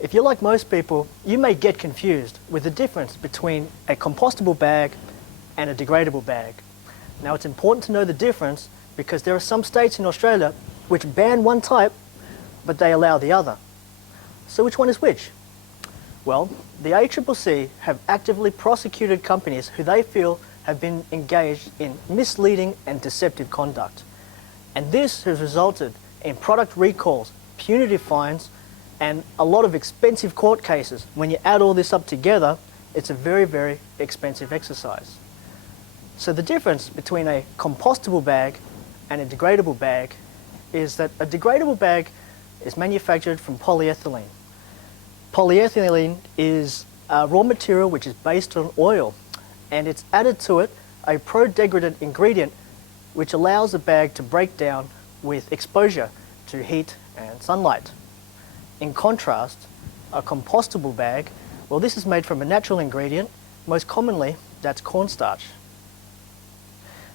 If you're like most people, you may get confused with the difference between a compostable bag and a degradable bag. Now, it's important to know the difference because there are some states in Australia which ban one type, but they allow the other. So which one is which? Well, the ACCC have actively prosecuted companies who they feel have been engaged in misleading and deceptive conduct. And this has resulted in product recalls, punitive fines, and a lot of expensive court cases. When you add all this up together, it's a very, very expensive exercise. So the difference between a compostable bag and a degradable bag is that a degradable bag is manufactured from polyethylene. Polyethylene is a raw material which is based on oil, and it's added to it a pro-degradant ingredient which allows the bag to break down with exposure to heat and sunlight. In contrast, a compostable bag, well, this is made from a natural ingredient. Most commonly, that's cornstarch.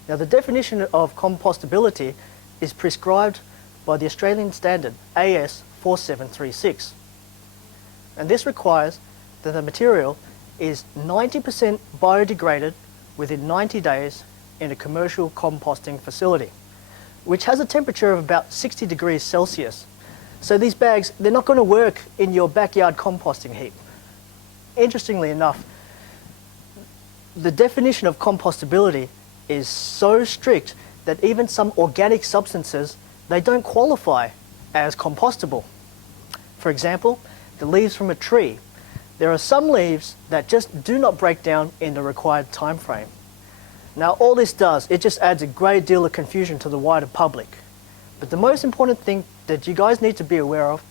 Now, the definition of compostability is prescribed by the Australian standard AS 4736. And this requires that the material is 90% biodegraded within 90 days in a commercial composting facility, which has a temperature of about 60 degrees Celsius. So these bags, they're not going to work in your backyard composting heap. Interestingly enough, the definition of compostability is so strict that even some organic substances, they don't qualify as compostable. For example, the leaves from a tree. There are some leaves that just do not break down in the required time frame. Now, all this does, it just adds a great deal of confusion to the wider public. But the most important thing that you guys need to be aware of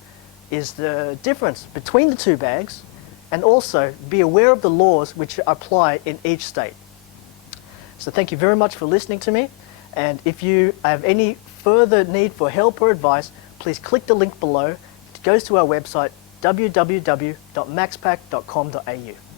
is the difference between the two bags, and also be aware of the laws which apply in each state. So thank you very much for listening to me, and if you have any further need for help or advice, please click the link below. It goes to our website www.maxpak.com.au.